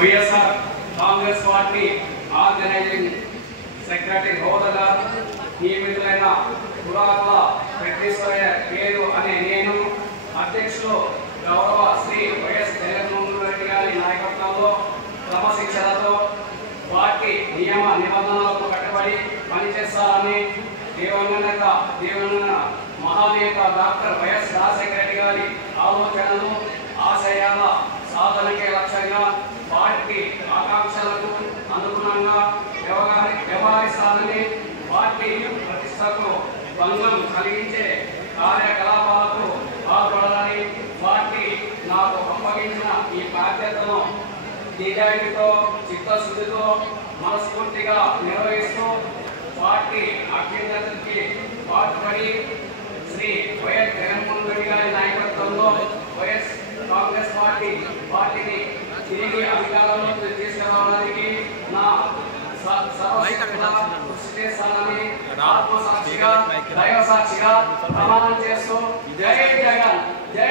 YSR Congress Party organising secretary హోదాగా నియమితులైన పురాతన వెంకటేశ్వరయ్య పేరు అనే నేను అధ్యక్షులు గౌరవ శ్రీ వైఎస్ జగన్మోహన్ రెడ్డి గారి నాయకత్వంలో క్రమశిక్షణతో పార్టీ నియమ నిబంధనలకు కట్టుబడి పనిచేస్తారని దేవన్న మహానేత డాక్టర్ వైఎస్ రాజశేఖర రెడ్డి గారి ఆలోచనలు ఆశయాల సాధనకే లక్ష్యంగా పార్టీ ఆకాంక్షలకు అనుగుణంగా వ్యవహరిస్తానని పార్టీ ప్రతిష్టకు భంగం కలిగించే కార్యకలాపాలకు పాల్పడాలని పార్టీ నాకు అప్పగించిన ఈ బాధ్యతను నిజాయితీతో చిత్తశుద్ధితో మనస్ఫూర్తిగా నిర్వహిస్తూ పార్టీ అభ్యున్నతికి పాటుపడి శ్రీ వైఎస్ జగన్మోహన్ రెడ్డి గారి నాయకత్వంలో వైఎస్ కాంగ్రెస్ పార్టీని తిరిగి అధికారంలోకి తీసుకురావడానికి నా కృషి చేస్తానని ఆత్మసాక్షిగా దైవ సాక్షిగా ప్రమాణం చేస్తూ జై జగన్ జై